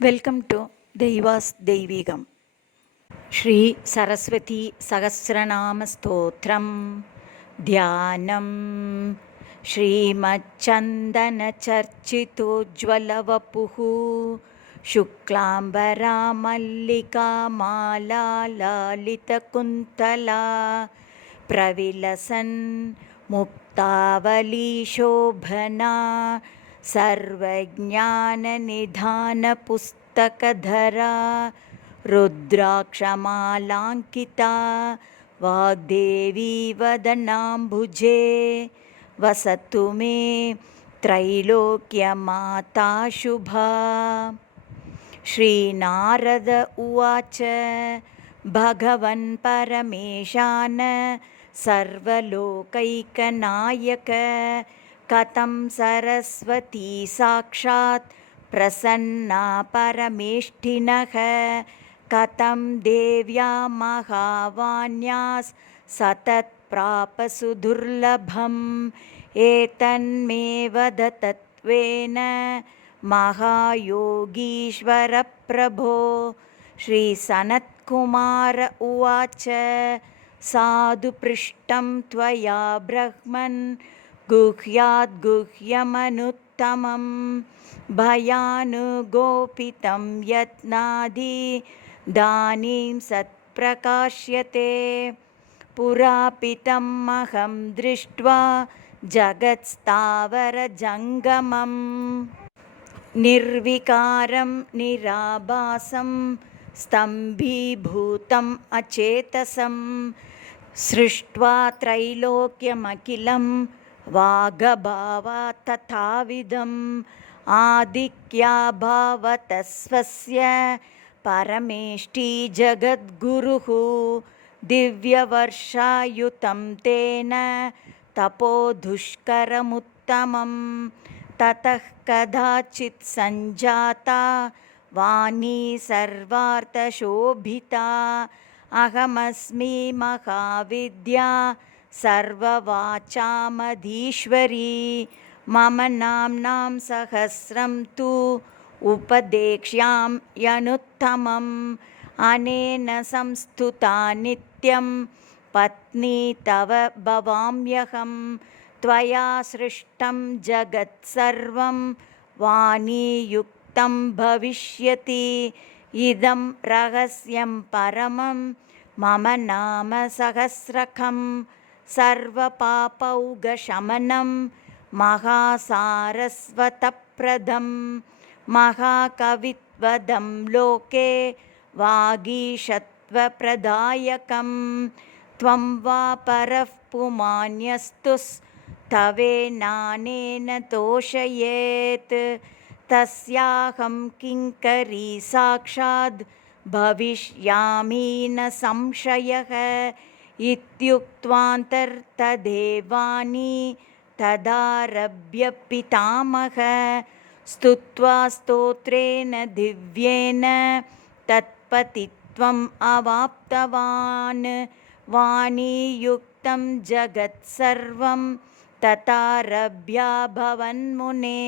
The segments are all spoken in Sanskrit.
వెల్కమ్ టు దైవాస్ దైవీగం. శ్రీ సరస్వతి సహస్రనామ స్తోత్రం ధ్యానం. శ్రీమచ్చందన చర్చితోజ్వలవపుః శుక్లాంబరా మల్లికా మాలా లాలితకుంతలా ప్రవిలసన్ ముక్తావళీ శోభనా సర్వజ్ఞాననిధానపుస్తకధరా రుద్రాక్షమాలాంకితా వాగ్దేవీ వదనాంబుజే వసతు మే త్రైలోక్యమాతా శుభా. శ్రీనారద ఉవాచ భగవన్ పరమేశాన సర్వలోకైకనాయక కథం సరస్వతీ సాక్షాత్ ప్రసన్నా పరమేష్ఠినః కథం దేవ్యా మహావాన్యాస్ సతత్ ప్రాపసు దుర్లభం ఏతన్మే వద తత్వేన మహాయోగీశ్వర ప్రభో. శ్రీ సనత్కుమార ఉవాచ సాధు పృష్టం త్వయా బ్రహ్మన్ గుహ్యాద్ గుహ్యమనుత్తమం భయానుగోపితం యత్నాది దానీం సత్ప్రకాశ్యతే పురాపితం అహం దృష్ట్వా జగత్స్థావరజంగమం నిర్వికారం నిరాభాసం స్తంభీభూతం అచేతసం సృష్ట్వా త్రైలోక్యమఖిలం వాగభావా తథావిధం ఆదిక్యాభావత స్వస్య పరమేష్ఠీ జగద్గురుః దివ్యవర్షాయుతం తేన తపోదుష్కరముత్తమం తతః కదాచిత్ సంజాతా వాణీ సర్వార్థశోభితా అహమస్మి మహావిద్యా సర్వవాచామధీశ్వరీ మమ నామ్నాం సహస్రం తు ఉపదేక్ష్యామ్యనుత్తమం అనేన సంస్థుతా నిత్యం పత్నీ తవ భవామ్యహం త్వయా సృష్టం జగత్సర్వం వాణీయుక్తం భవిష్యతి ఇదం రహస్యం పరమం మమ నామ సహస్రకం సర్వపాపౌఘశమనం మహాసారస్వతప్రదం మహాకవిత్వదం లోకే వాగీషత్వప్రదాయకం త్వం వా పరః పుమాన్యస్తుస్తవేనానేన తోషయేత్ తస్యాహం కింకరీ సాక్షాద్ భవిష్యామి న సంశయః ఇత్యుక్త్వాంతర్తదేవాని తదారభ్య పితామహ స్తుత్వా స్తోత్రేణ దివ్యేన తత్పతిత్వం అవాప్తవాన్ వాణీయుక్తం జగత్సర్వం తతారభ్యాభవన్మునే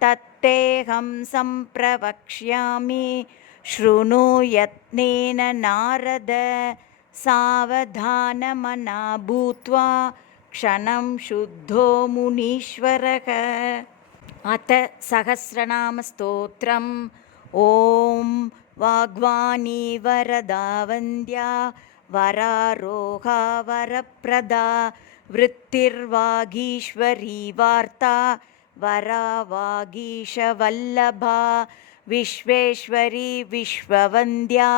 తత్తేహం సంప్రవక్ష్యామి శృణు యత్నేన నారద సావధానమనా భూత్వా క్షణం శుద్ధో మునీశ్వరః. అత సహస్రనామ స్తోత్రం. ఓం వాగ్వాణీ వరదా వంద్యా వరారోహా వరప్రదా వృత్తిర్వాగీశ్వరీ వార్తా వరా వాగీశవల్లభా విశ్వేశ్వరీ విశ్వవంద్యా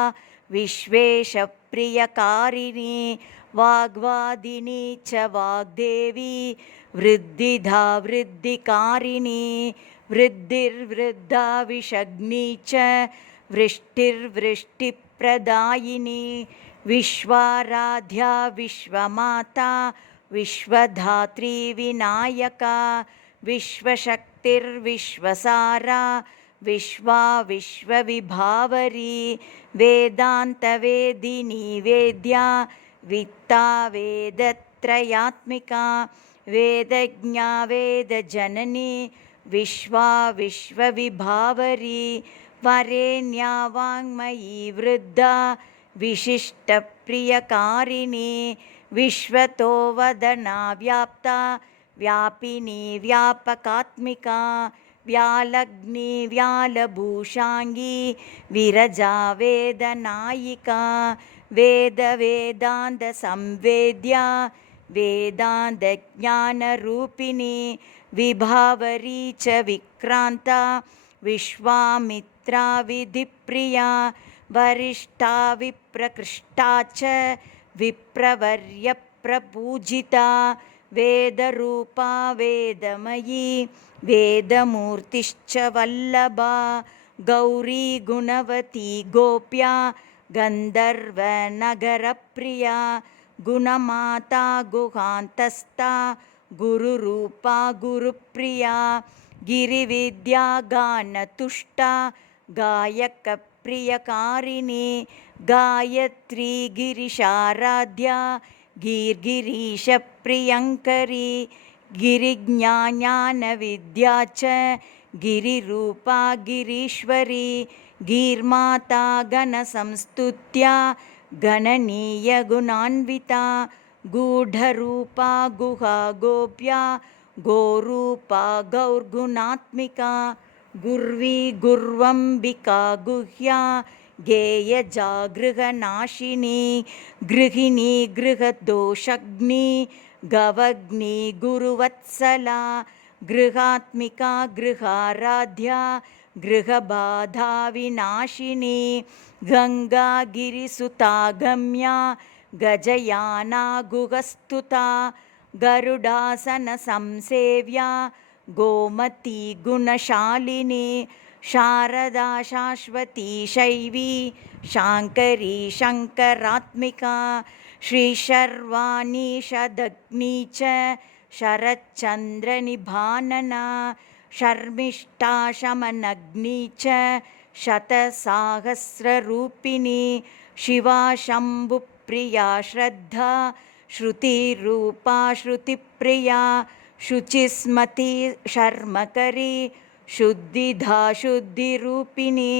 విశ్వేశప్రియకారిణీ వాగ్వాదినీ చ వాగ్దేవీ వృద్ధిధా వృద్ధికారిణీ వృద్ధిర్వృద్ధా విషగ్నీ చ వృష్టిర్వృష్టిప్రదాయిని విశ్వారాధ్యా విశ్వమాతా విశ్వధాత్రీ వినాయకా విశ్వశక్తిర్విశ్వసారా విశ్వా విశ్వవిభావరీ వేదాంతవేదినీ వేద్యా విత్తా వేదత్రయాత్మికా వేదజ్ఞా వేదజననీ విశ్వా విశ్వవిభావరీ वरेण्या वाङ्मयी वृद्धा विशिष्टप्रियकारिणी विश्वतो वदना व्याप्ता व्यापिनी व्यापकात्मिका व्यालग्नी व्यालभूषाङ्गी विरजा वेदनायिका वेदवेदान्तसंवेद्या वेदान्तज्ञानरूपिणी विभावरी च विक्रान्ता विश्वामित्रा विधिप्रिया वरिष्ठा विप्रकृष्टा च विप्रवर्यप्रपूजिता वेदरूपा वेदमयी वेदमूर्तिश्च वल्लभा गौरी गुणवती गोप्या गन्धर्वनगरप्रिया गुणमाता गुहान्तस्था गुरुरूपा गुरुप्रिया गिरिविद्या गानतुष्टा गायकप्रियकारिणी गायत्री गिरिशाराध्या गिरिगिरीशप्रियङ्करी गिरिज्ञानविद्या च गिरिरूपा गिरीश्वरी गीर्माता गणसंस्तुत्या गणनीयगुणान्विता गूढरूपा गुहा गोप्या गोरूपा गौर्गुणात्मिका गुर्वी गुर्वम्बिका गुह्या गेयजा गृहनाशिनी गृहिणी गृहदोषग्नी गवग्नी गुरुवत्सला गृहात्मिका गृहाराध्या गृहबाधा विनाशिनी गंगा गिरिसुता गम्या गजयाना गुगस्तुता गरुडासन संसेव्या गोमती गुणशालिनी शारदा शाश्वती शैवी शांकरी शंकरात्मिका श्रीशर्वाणी शदग्नी च शरच्चन्द्रनिभानना शर्मिष्ठा शमनग्नी च शतसाहस्ररूपिणी शिवा शम्भुप्रिया श्रद्धा श्रुतिरूपा श्रुतिप्रिया शुचिस्मती शर्मकरी शुद्धिधा शुद्धिरूपिणी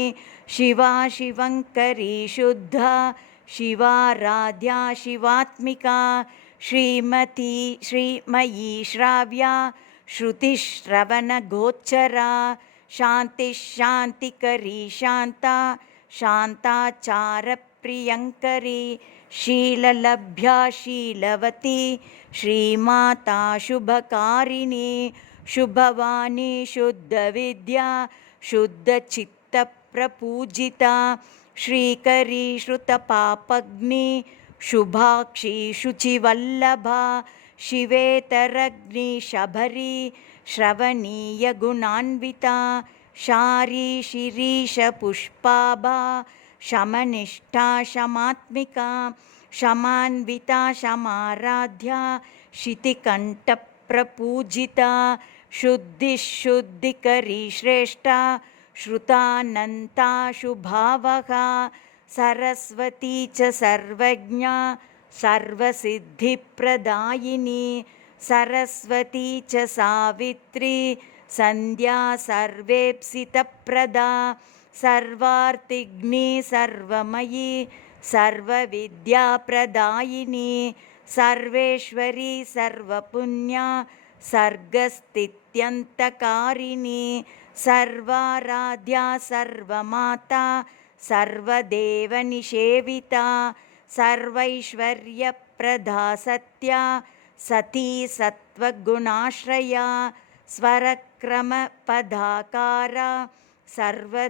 शिवा शिवङ्करी शुद्धा शिवाराध्या शिवात्मिका श्रीमती श्रीमयी श्राव्या श्रुतिश्रवणगोचरा शान्तिशान्तिकरी शान्ता शान्ताचारप्रियङ्करी शीललभ्या शीलवती श्रीमाता शुभकारिणी शुभवाणी शुद्धविद्या शुद्धचित्तप्रपूजिता श्रीकरी श्रुतपापग्नि शुभाक्षी शुचिवल्लभा शिवेतरग्नि शबरी श्रवणीयगुणान्विता शारी शिरीषपुष्पाभा शमनिष्ठा शमात्मिका शमान्विता शमाराध्या शितिकण्ठप्रपूजिता शुद्धिकरी श्रेष्ठा श्रुतानन्ता शुभावहा सरस्वती च सर्वज्ञा सर्वसिद्धिप्रदायिनी सरस्वती च सावित्री सन्ध्या सर्वेप्सितप्रदा सर्वार्तिग्नी सर्वमयी सर्वविद्याप्रदायिनी सर्वेश्वरी सर्वपुण्या सर्गस्थित्यन्तकारिणी सर्वाराध्या सर्वमाता सर्वदेवनिषेविता सर्वैश्वर्यप्रदा सत्या सती सत्त्वगुणाश्रया स्वरक्रमपदाकारा सर्वदोषनिषूदिनी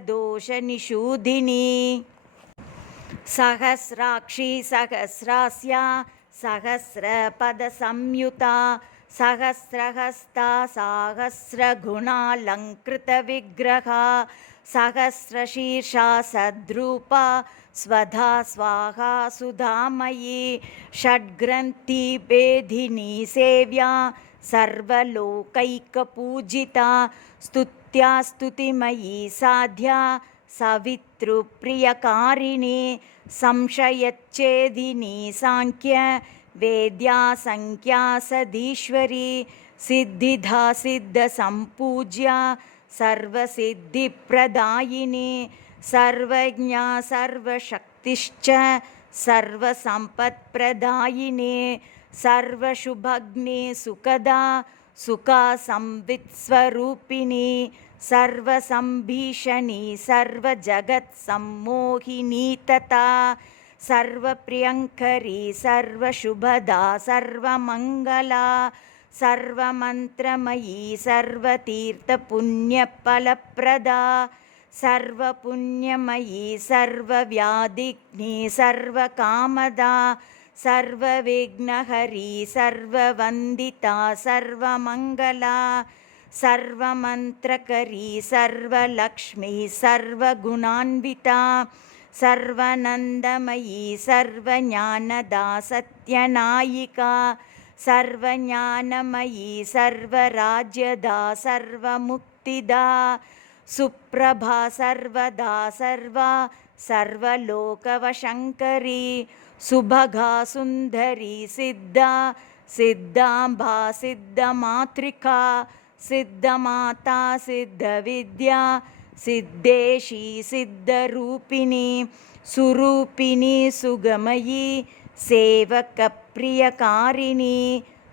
सहस्राक्षी सहस्रास्या सहस्रपदसंयुता सहस्रहस्ता सहस्रगुणालङ्कृतविग्रहा सहस्रशीर्षा सद्रूपा स्वधा स्वाहा सुधामयी षड्ग्रन्थि भेदिनी सेव्या सर्वलोकैकपूजिता स्तुत्या स्तुतिमयी साध्या सवितृप्रियकारिणी संशयच्छेदिनी साङ्ख्य वेद्या संख्या सदीश्वरी सिद्धिधा सिद्धसम्पूज्या सर्वसिद्धिप्रदायिनी सर्वज्ञा सर्वशक्तिश्च सर्वसम्पत्प्रदायिनी सर्वशुभग्ने सुखदा सुखा संवित्स्वरूपिणी सर्वसंभीषणी सर्वजगत्सम्मोहिनी तथा सर्वप्रियङ्करी सर्वशुभदा सर्वमङ्गला सर्वमन्त्रमयी सर्वतीर्थपुण्यफलप्रदा सर्वपुण्यमयी सर्वव्याधिघ्नी सर्वकामदा सर्वविघ्नहरी सर्ववन्दिता सर्वमङ्गला सर्वमन्त्रकरी सर्वलक्ष्मी सर्वगुणान्विता सर्वनन्दमयी सर्वज्ञानदा सत्यनायिका सर्वज्ञानमयी सर्वराज्यदा सर्वमुक्तिदा सुप्रभा सर्वदा सर्वा सर्वलोकवशङ्करी सुभगा सुन्दरी सिद्धा सिद्धाम्बा सिद्धमातृका सिद्धमाता सिद्धविद्या सिद्धेशी सिद्धरूपिणी सुरूपिणी सुगमयी सेवकप्रियकारिणी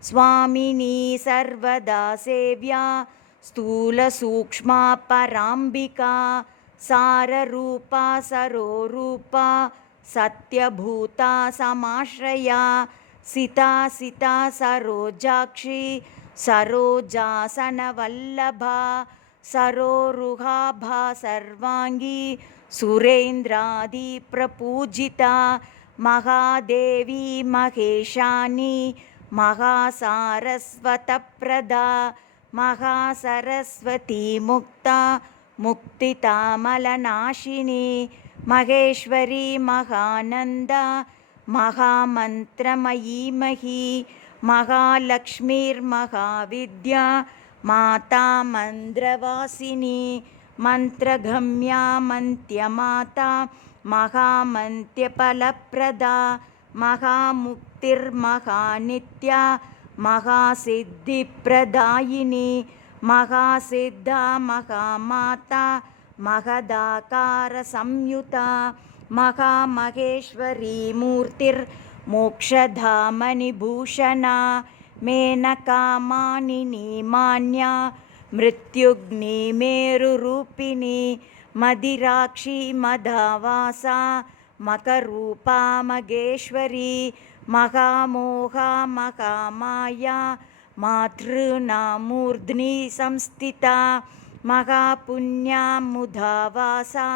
स्वामिनी सर्वदा सेव्या स्थूलसूक्ष्मा पराम्बिका साररूपा सरोरूपा सत्यभूता समाश्रया सिता सिता सरोजाक्षी सरोजासनवल्लभा सरोरुहाभा सर्वांगी सुरेन्द्रादिप्रपूजिता महादेवी महेशानी महासारस्वतप्रदा महासरस्वती मुक्ता मुक्तितामलनाशिनी महेश्वरी महानन्दा महामन्त्रमयी मही महालक्ष्मीर्महाविद्या माता मन्द्रवासिनी मन्त्रगम्या मन्त्यमाता महामन्त्यफलप्रदा महामुक्तिर्महानित्या महासिद्धिप्रदायिनी महासिद्धा महामाता महदाकारसंयुता महामहेश्वरी मूर्तिर्मोक्षधामनिभूषणा मेनका मानिनी मान्या मृत्युग्निमेरुरूपिणी मदिराक्षी मदावासा मकरूपा मगेश्वरी महामोहा महामाया मातॄणामूर्ध्नि संस्थिता महापुण्या मुधावासा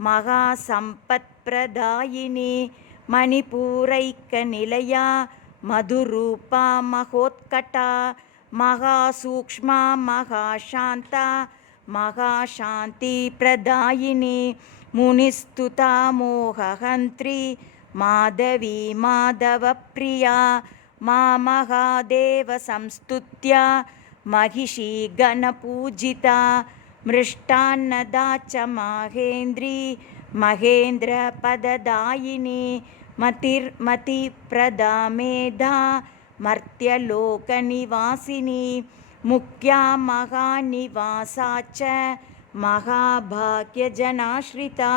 महासम्पत्प्रदायिनी मणिपूरैकनिलया मधुरूपा महोत्कटा महासूक्ष्मा महाशान्ता महाशान्तिप्रदायिनी मुनिस्तुता मोहहन्त्री माधवी माधवप्रिया मा महादेव संस्तुत्या महिषी गणपूजिता मृष्टान्नदा च माहेन्द्री महेन्द्रपददायिनी मतिप्रदा मेधा मर्त्यलोकनिवासिनी मुख्या महानिवासा च महाभाग्यजनाश्रिता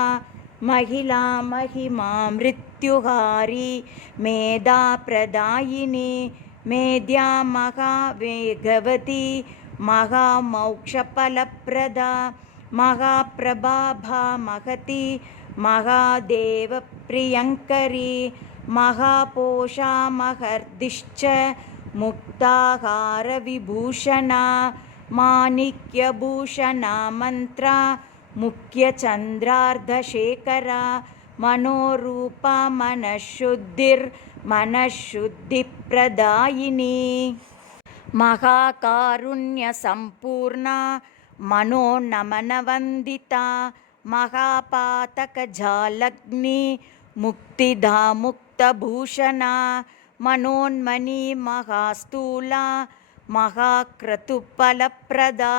महिला महिमा मृत्युहारी मेधाप्रदायिनी मेध्या महावेगवती महामोक्षफलप्रदा महाप्रभाभा महती महादेवप्रियङ्करी महापोषा महर्दिश्च मुक्ताहारविभूषणा माणिक्यभूषणा मन्त्रा मुख्यचन्द्रार्धशेखरा मनोरूपा मनःशुद्धिप्रदायिनी महाकारुण्यसम्पूर्णा मनोनमनवन्दिता महापातकजालग्नि मुक्तिधा मुक्तभूषणा मनोन्मनी महास्थूला महाक्रतुफलप्रदा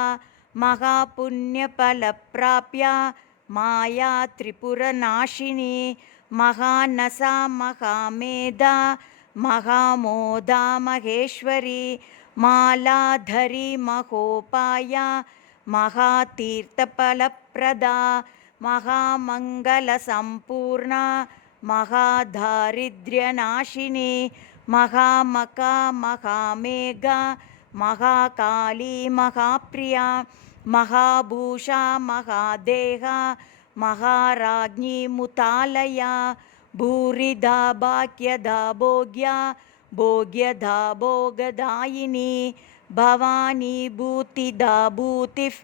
महापुण्यफलप्राप्या माया त्रिपुरनाशिनी महानसा महामेधा महामोदा महेश्वरी मालाधरी महोपाया महातीर्थफलप्रदा महामङ्गलसम्पूर्णा महादारिद्र्यनाशिनी महामका महामेघा महाकाली महाप्रिया महाभूषा महादेहा महाराज्ञी मुतालया भूरिधा भाग्यदा भोग्या भोग्यदा भोगदायिनी भवानी भूतिदा भूतिः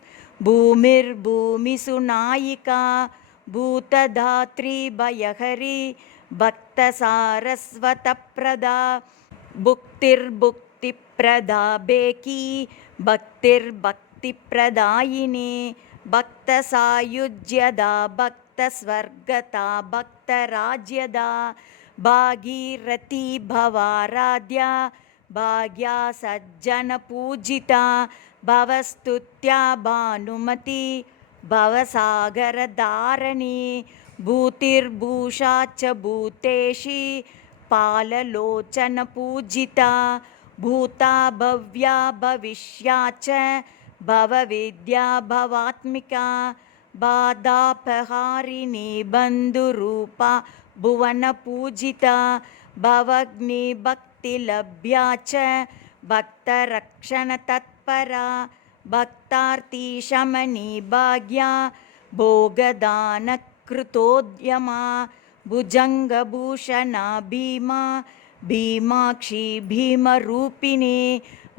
भूमिर्भूमिषु नायिका भूतधात्री भयहरी भक्तसारस्वतप्रदा भुक्तिर्भुक्तिप्रदा बेकी भक्तिर्भक्तिप्रदायिनी भक्तसायुज्यदा भक्तस्वर्गता भक्तराज्यदा भागीरथी भवाराध्या भाग्या सज्जनपूजिता भवस्तुत्या भानुमती भवसागरधारिणी भूतिर्भूषा च भूतेशी पाललोचनपूजिता भूता भव्या भविष्या च भवविद्या भवात्मिका बाधापहारिणी बन्धुरूपा भुवनपूजिता भवग्नि भक्तिलभ्या च भक्तरक्षणतत्परा भक्तार्ती शमनी भाग्या भोगदानकृतोद्यमा भुजङ्गभूषणा भीमा भीमाक्षी भीमरूपिणी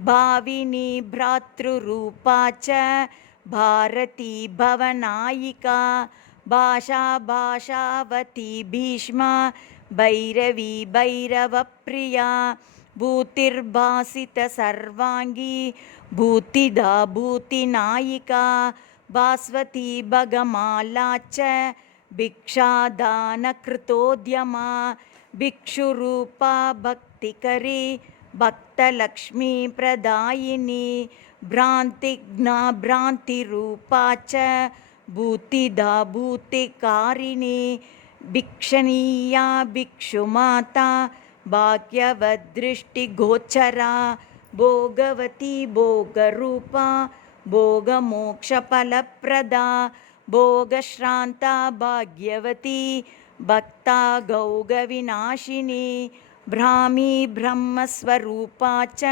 भाविनी भ्रातृरूपा च भारती भवनायिका भाषा भाषावती भीष्मा भैरवी भैरवप्रिया भूतिर्भासित सर्वांगी भूतिदा भूतिनायिका भास्वती भगमाला च भिक्षादानकृतोद्यमा भिक्षुरूपा भक्तिकरी भक्तलक्ष्मी प्रदायिनी भ्रान्तिघ्ना भ्रान्तिरूपा च भूतिदा भूतिकारिणी भिक्षणीया भिक्षुमाता भाग्यवदृष्टिगोचरा भोगवती भोगरूपा भोगमोक्षफलप्रदा भोगश्रान्ता भाग्यवती भक्ता गौगविनाशिनी भ्रामी ब्रह्मस्वरूपा च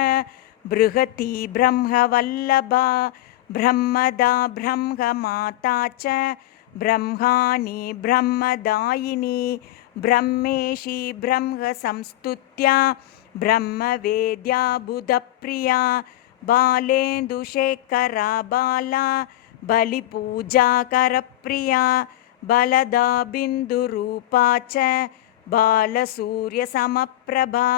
बृहती ब्रह्मवल्लभा ब्रह्मदा ब्रह्ममाता च ब्रह्माणि ब्रह्मदायिनी ब्रह्मेशी ब्रह्मसंस्तुत्या ब्रह्मवेद्या बुधप्रिया बालेन्दुशेखरा बाला बलिपूजाकरप्रिया बलदा बिन्दुरूपा च बालसूर्यसमप्रभा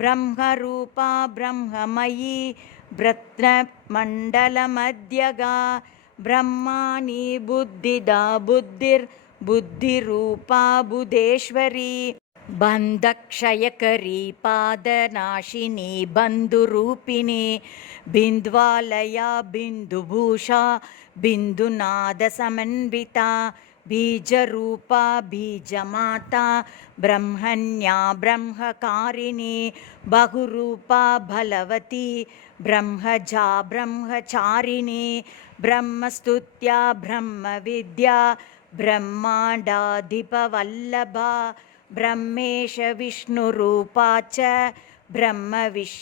ब्रह्मरूपा ब्रह्ममयी रत्नमण्डलमध्यगा ब्रह्माणि बुद्धिदा बुद्धिरूपा बुधेश्वरी बन्धक्षयकरी पादनाशिनी बन्धुरूपिणी बिन्द्वालया बिन्दुभूषा बिन्दुनादसमन्विता बीजरूपा बीजमाता ब्रह्मण्या ब्रह्मकारिणी बहुरूपा बलवती ब्रह्मजा ब्रह्मचारिणी ब्रह्मस्तुत्या ब्रह्मविद्या ब्रह्माण्डाधिपवल्लभा ब्रह्मेश विष्णुरूपा च ब्रह्मविशंस्थिता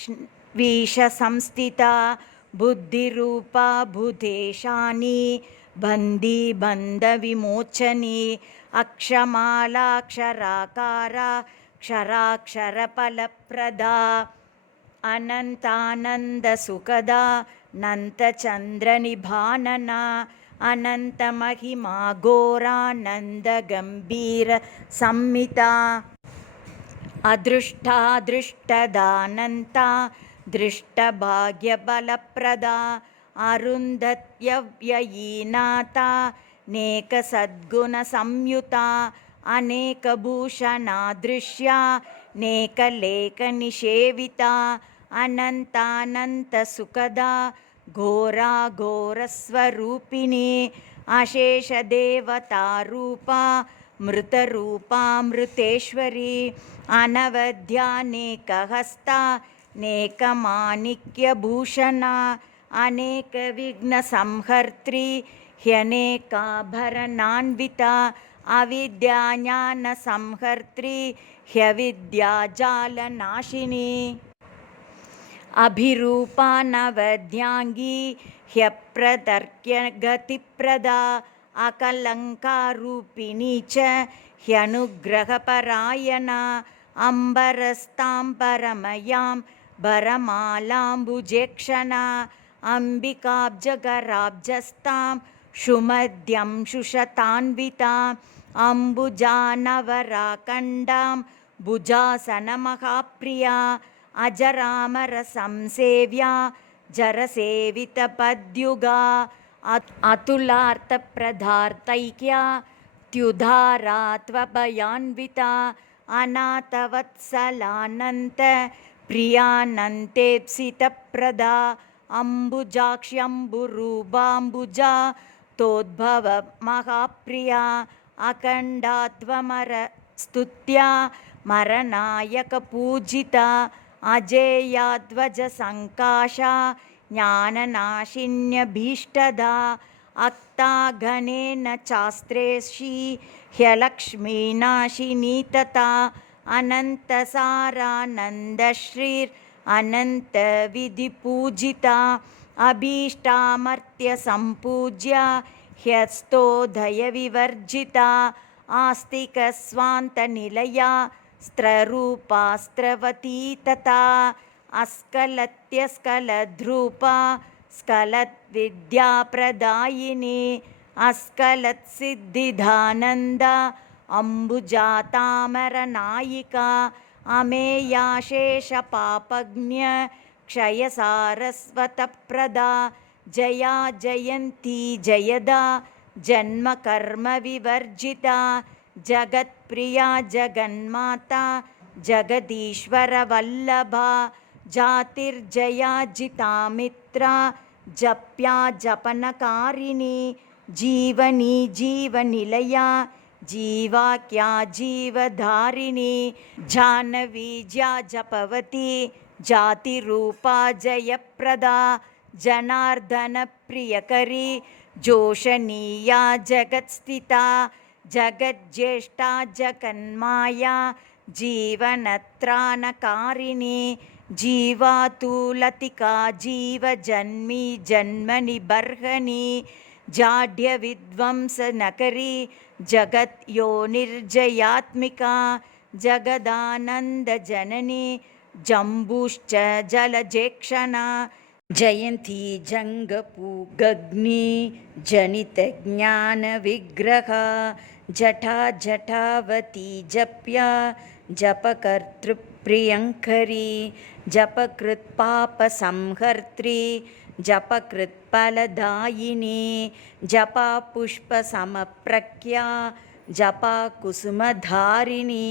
बुद्धिरूपा बुधेशानी बन्दी बन्धविमोचनी अक्षमालाक्षराकारा क्षराक्षरफलप्रदा अनन्तानन्दसुखदा नन्तचन्द्रनिभानना अनन्तमहिमा घोरानन्दगम्भीरसंहिता अदृष्टा दृष्टदानन्ता दृष्टभाग्यबलप्रदा अरुन्धत्यव्ययीनाथा नेकसद्गुणसंयुता अनेकभूषणा दृश्या नेकलेखनिषेविता अनन्तानन्तसुखदा घोरा घोरस्वरूपिणी अशेषदेवतारूपा मृतरूपा मृतेश्वरी अनवद्या नेकहस्ता नेकमाणिक्यभूषणा अनेकविघ्नसंहर्त्री ह्यनेकाभरणान्विता अविद्याज्ञानसंहर्त्री ह्यविद्याजालनाशिनी अभिरूपा नवद्याङ्गी ह्यप्रतर्क्यगतिप्रदा अकलङ्कारूपिणी च ह्यनुग्रहपरायणा अम्बरस्ताम्बरमयां भरमालाम्बुजेक्षणा अम्बिकाब्जगराब्जस्तां शुमध्यं शुशतान्विता अम्बुजानवराकण्डां भुजासनमहाप्रिया अजरामरसंसेव्या जरसेवितपद्युगा अतुलार्थप्रदार्थैक्या त्युदारा त्वभयान्विता अनाथवत्सलानन्त प्रियानन्तेप्सितप्रदा अम्बुजाक्ष्यम्बुरूपाम्बुजा तोद्भव महाप्रिया अखण्डात्वमर स्तुत्या मरनायकपूजिता अजेयाध्वजसङ्काशा ज्ञाननाशिन्यभीष्टदा अक्तागणेन चास्त्रेषी ह्यलक्ष्मीनाशिनी तथा अनन्तसारानन्दश्रीरनन्तविधिपूजिता अभीष्टामर्त्यसम्पूज्या ह्यस्तोदयविवर्जिता आस्तिकस्वान्तनिलया स्त्ररूपास्त्रवती तथा अस्खलत्यस्खलद्रूपा स्खलद्विद्याप्रदायिनी अस्खलत्सिद्धिदानन्दा अम्बुजातामरनायिका अमेयाशेषपापज्ञ क्षयसारस्वतप्रदा जया जयन्ती जयदा जन्मकर्मविवर्जिता जगत्प्रिया जगन्माता जगदीश्वरवल्लभा जातिर्जया जितामित्रा जप्या जपनकारिणी जीवनी जीवनिलया जीवाख्या जीवधारिणी जाह्नवी ज्या जपवती जातिरूपा जयप्रदा जनार्दनप्रियकरी जोषणीया जगत्स्थिता जगज्येष्ठा जगन्माया जीवनत्राणकारिणी जीवातुलतिका जीवजन्मी जन्मनिबर्हणि जाड्यविध्वंसनकरी जगद्योनिर्जयात्मिका जगदानन्दजननी जम्बुश्च जलजेक्षणा जयन्ती जङ्गपूगग्नि जनितज्ञानविग्रहा जटा जटावती जप्या जपकर्तृप्रियङ्करी जपकृत्पापसंहर्त्री जपकृत्फलदायिनी जपा पुष्पसमप्रख्या जपा कुसुमधारिणी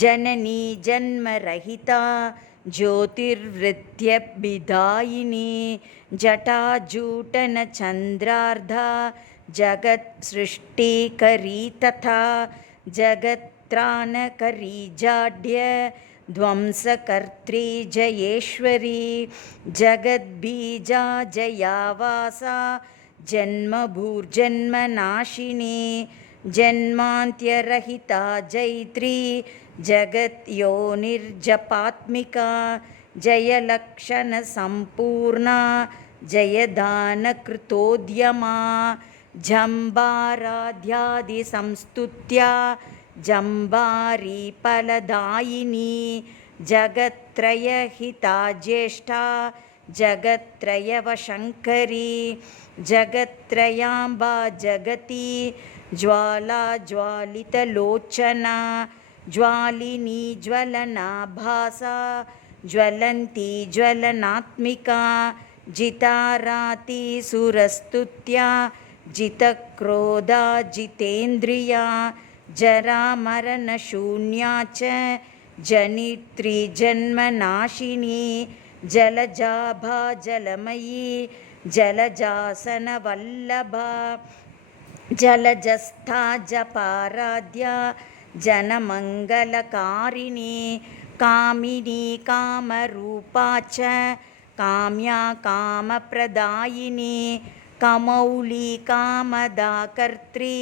जननी जन्मरहिता ज्योतिर्वृत्त्यभिदायिनी जटाजूटनचन्द्रार्धा जगत्सृष्टिकरी तथा जगत्त्राणकरी जाड्य ध्वंसकर्त्री जयेश्वरी जगद्बीजा जयावासा जन्मभूर्जन्मनाशिनी जन्मान्त्यरहिता जैत्री जगद्योनिर्जपात्मिका जयलक्षणसम्पूर्णा जयदानकृतोद्यमा जम्बाराध्यादिसंस्तुत्या जम्बारी फलदायिनी जगत्त्रयहिता ज्येष्ठा जगत्त्रयवशङ्करी जगत्त्रयाम्बा जगती ज्वाला ज्वालितलोचना ज्वालिनी ज्वलनाभासा ज्वलन्ती ज्वलनात्मिका जिताराति सुरस्तुत्या जितक्रोधा जितेन्द्रिया जरामरणशून्या च जनित्री जन्मनाशिनी जलजाभा जलमयी जलजासनवल्लभा जलजस्था जपाराध्या जनमङ्गलकारिणी कामिनी कामरूपा च काम्या कामप्रदायिनी कमौली कामदा कर्त्री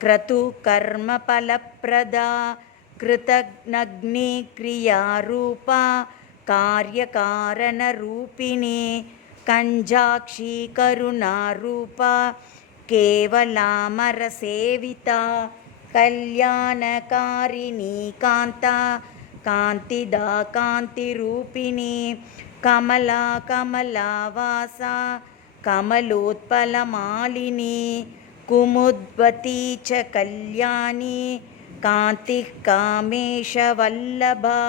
क्रतुकर्मफलप्रदा कृतघ्नग्नि क्रियारूपा कार्यकारणरूपिणी कञ्जाक्षी करुणारूपा केवलामरसेविता कल्याणकारिणी कान्ता कान्तिदा कान्तिरूपिणी कमला कमलावासा कमलोत्पलमालिनी कुमुद्वती च कल्याणी कान्तिः कामेशवल्लभा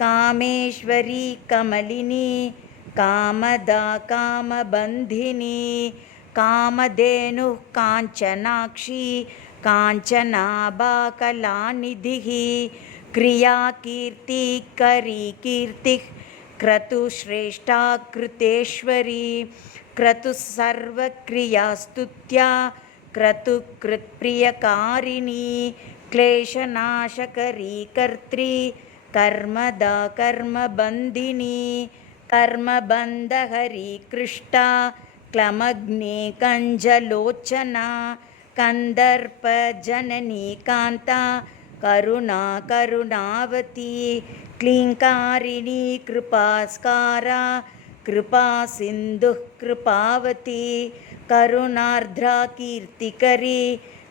कामेश्वरी कमलिनी कामदा कामबन्धिनी कामधेनुः काञ्चनाक्षी काञ्चनाभा कलानिधिः क्रिया कीर्ति करी कीर्तिः क्रतुश्रेष्ठा कृतेश्वरी क्रतुः सर्वक्रियास्तुत्या क्रतुकृत्प्रियकारिणी क्लेशनाशकरी कर्त्री कर्मदा कर्मबन्धिनी कर्मबन्धहरी कृष्टा क्लमग्ने कञ्जलोचना कन्दर्पजननी कान्ता करुणा करुणावती क्लीङ्कारिणी कृपास्कारा कृपासिन्धुः कृपावती करुणार्द्रा कीर्तिकरी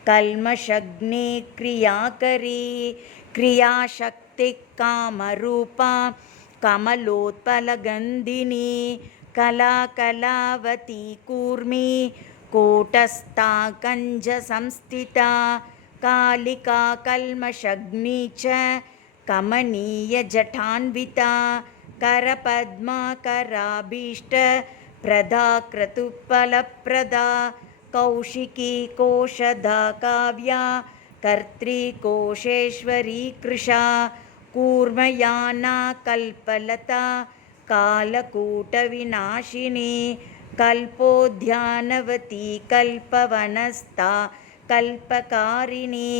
कल्मषग्ने क्रियाकरी क्रियाशक्तिः कामरूपा कमलोत्पलगन्धिनी कलाकलावती कूर्मी कूटस्था कञ्जसंस्थिता कालिका कल्मषग्नी च कमनीयजटान्विता करपद्माकराभीष्टप्रदा क्रतुफलप्रदा कौशिकी कोशधा काव्या कर्त्री कोशेश्वरी कृशा कूर्मयाना कल्पलता कालकूटविनाशिनी कल्पोद्यानवती कल्पवनस्था कल्पकारिणी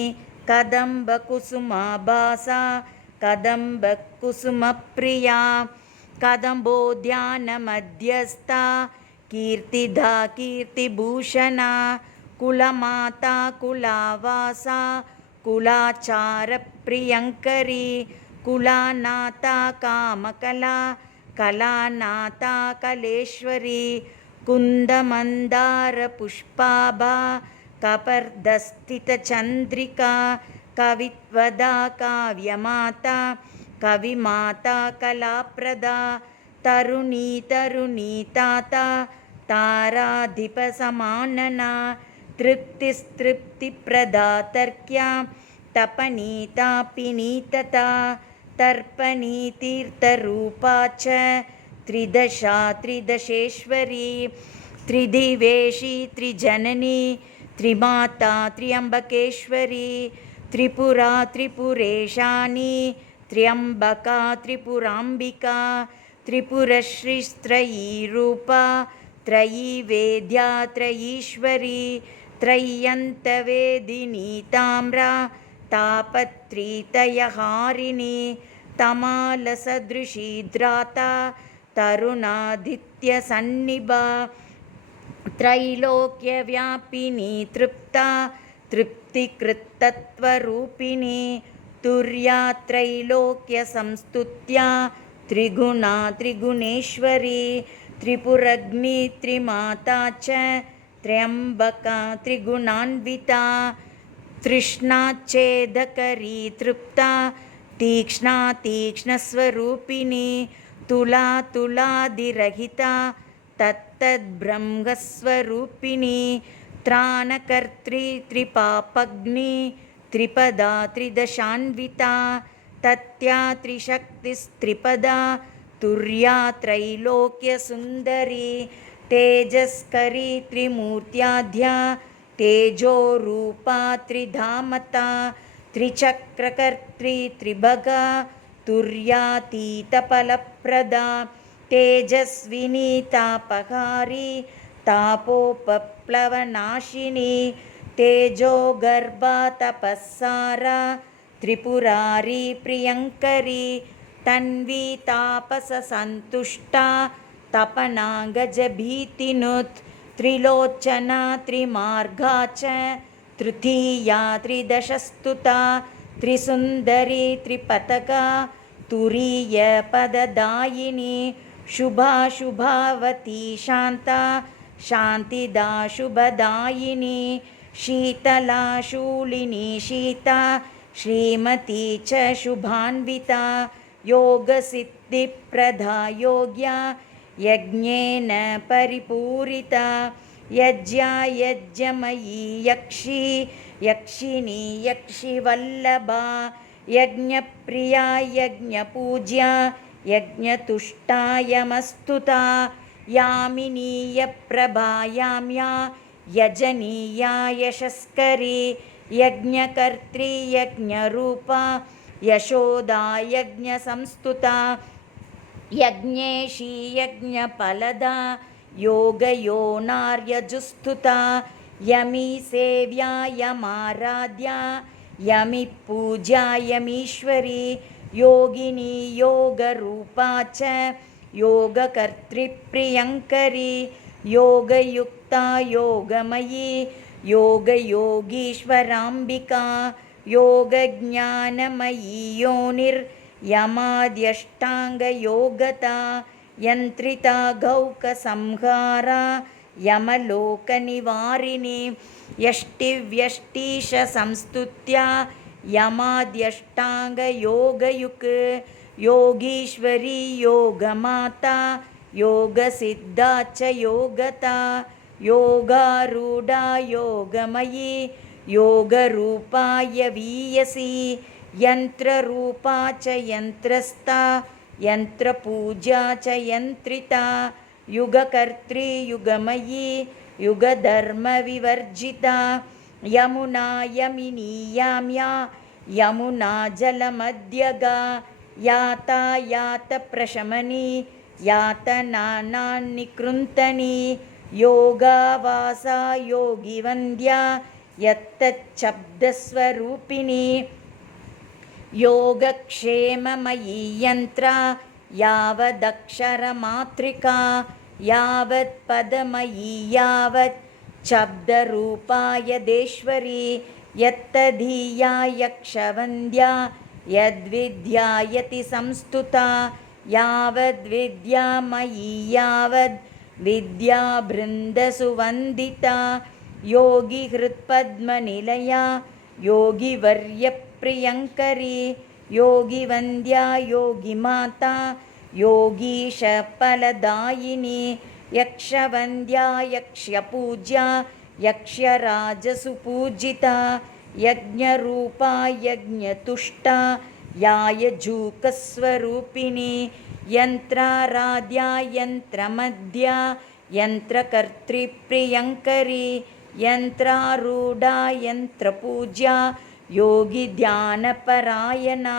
कदम्बकुसुमाभासा कदम्बकुसुमप्रिया कदम्बोद्यानमध्यस्था कीर्तिदा कीर्तिभूषणा कुलमाता कुलावासा कुलाचारप्रियङ्करी कुलानाथा कामकला कलानाथा कलेश्वरी कुन्दमन्दारपुष्पाभा कपर्दस्थितचन्द्रिका कवित्वदा काव्यमाता कविमाता कलाप्रदा तरुणी तरुणी ताता ताराधिपसमानना तृप्तिस्तृप्तिप्रदा तर्क्या तपनी तापिनी तथा तर्पणी तीर्थरूपा च त्रिदशा त्रिदशेश्वरी त्रिदिवेशी त्रिजननी त्रिमाता त्र्यम्बकेश्वरी त्रिपुरा त्रिपुरेशानी त्र्यम्बका त्रिपुराम्बिका त्रिपुरश्रीस्त्रयी रूपा त्रयी वेद्या त्रयीश्वरी त्रय्यन्तवेदिनी ताम्रा तापत्री तयहारिणी तमालसदृशी द्राता तरुणादित्यसन्निभा त्रैलोक्यव्यापिनी तृप्ता तृप्तिकृत्तत्वरूपिणी तुर्या त्रैलोक्यसंस्तुत्या त्रिगुणा त्रिगुणेश्वरी त्रिपुरग्नि त्रिमाता च त्र्यम्बका त्रिगुणान्विता तृष्णाच्छेदकरी तृप्ता तीक्ष्णा तीक्ष्णस्वरूपिणी तुला तुलादिरहिता तत्तद्ब्रह्मस्वरूपिणी त्राणकर्त्री त्रिपापग्नि त्रिपदा त्रिदशान्विता तत्या त्रिशक्तिस्त्रिपदा तुर्या त्रैलोक्यसुन्दरी तेजस्करी त्रिमूर्त्याद्या तेजोरूपा त्रिधामता त्रिचक्रकर्त्री त्रिभगा तुर्यातीतफलप्रदा तेजस्विनी तापहारी तापोपप्लवनाशिनी तेजोगर्भा तपस्सारा त्रिपुरारी प्रियङ्करी तन्वी तापससन्तुष्टा तपना गजभीतिनुत् त्रिलोचना त्रिमार्गा च तृतीया त्रिदशस्तुता त्रिसुन्दरी त्रिपतका तुरीयपददायिनी शुभाशुभावती शान्ता शान्तिदा शुभदायिनी शीतला शूलिनी शीता श्रीमती च शुभान्विता योगसिद्धिप्रदा योग्या यज्ञेन परिपूरिता यज्ञा यज्ञमयी यक्षी यक्षिणी यक्षिवल्लभा यज्ञप्रिया यज्ञपूज्या यज्ञतुष्टा यमस्तुता यामिनीयप्रभा याम्या यजनीया यशस्करी यज्ञकर्त्री यज्ञरूपा यशोदा यज्ञसंस्तुता यज्ञेशी यज्ञफलदा योगयोनार्यजुस्तुता यमी सेव्या यमाराध्या यमि पूज्या यमीश्वरी योगिनी योगरूपा च योगकर्तृप्रियङ्करी योगयुक्ता योगमयी योगयोगीश्वराम्बिका योगज्ञानमयी योनिर्यमाद्यष्टाङ्गयोगता यन्त्रिता गौकसंहारा यमलोकनिवारिणी यष्टिव्यष्टिशसंस्तुत्या यमाद्यष्टाङ्गयोगयुक् योगीश्वरी योगमाता योगसिद्धा च योगता योगारूढा योगमयी योगरूपा यवीयसी यन्त्ररूपा च यन्त्रस्था यन्त्रपूजा च यन्त्रिता युगकर्त्री युगमयी युगधर्मविवर्जिता यमुना यमिनी याम्या यमुना जलमध्यगा यातायातप्रशमनी यातनानान्निकृन्तनी योगावासा योगिवन्द्या यत्तच्छब्दस्वरूपिणी योगक्षेममयी यन्त्रा यावदक्षरमातृका यावत्पदमयी यावत् शब्दरूपा यदेश्वरी यत्तधीया यक्षवन्द्या यद्विद्या यति संस्तुता यावद्विद्यामयी यावद् विद्याबृन्दसुवन्दिता योगिहृत्पद्मनिलया योगिवर्यप्रियङ्करी योगिवन्द्या योगिमाता योगीशफलदायिनी यक्षवन्द्या यक्ष्यपूज्या यक्ष्यराजसुपूजिता यज्ञरूपा यज्ञतुष्टा यायजूकस्वरूपिणी यन्त्राराध्या यन्त्रमध्या यन्त्रकर्तृप्रियङ्करी यन्त्रारूढा यन्त्रपूज्या योगिध्यानपरायणा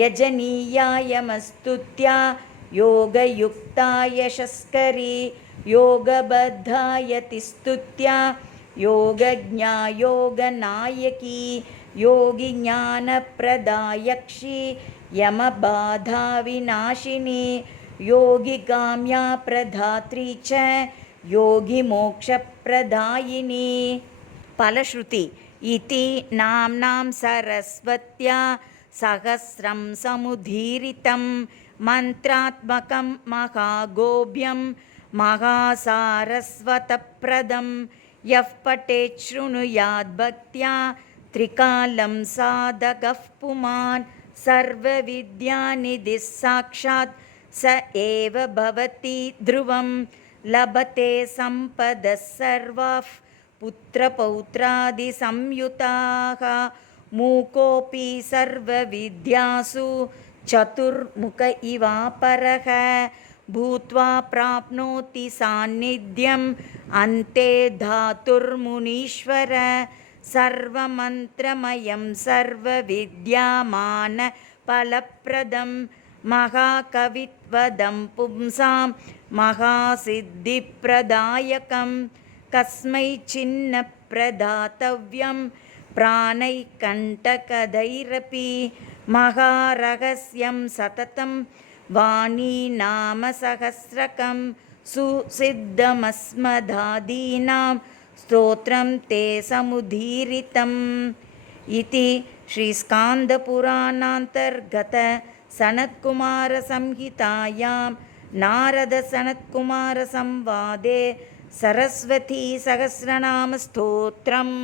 यजनीया यमस्तुत्या योगयुक्ता यशस्करी योगबद्धा यतिस्तुत्या योगज्ञा योगनायकी योगिज्ञानप्रदा यक्षी यमबाधाविनाशिनी योगिकाम्या प्रदात्री च योगिमोक्षप्रदायिनी फलश्रुति इति नाम्नां सरस्वत्या सहस्रं समुदीरितं मन्त्रात्मकं महागोप्यं महासारस्वतप्रदं यः पठेत् शृणुयात् भक्त्या त्रिकालं साधकः पुमान् सर्वविद्यानिधिः साक्षात् स एव भवति ध्रुवं लभते सम्पदः सर्वाः पुत्रपौत्रादिसंयुताः मूकोऽपि सर्वविद्यासु चतुर्मुख इवापरः भूत्वा प्राप्नोति सान्निध्यम् अन्ते धातुर्मुनीश्वर सर्वमन्त्रमयं सर्वविद्यामानफलप्रदं महाकवित्वदं पुंसां महासिद्धिप्रदायकं कस्मैचिन्न प्रदातव्यं प्राणैकण्टकदैरपि महारहस्यं सततं वाणी नाम सहस्रकं सुसिद्धमस्मदादीनां स्तोत्रं ते समुदीरितम् इति श्रीस्कान्दपुराणान्तर्गत सनत्कुमारसंहितायां नारदसनत्कुमारसंवादे सरस्वतीसहस्रनामस्तोत्रम्।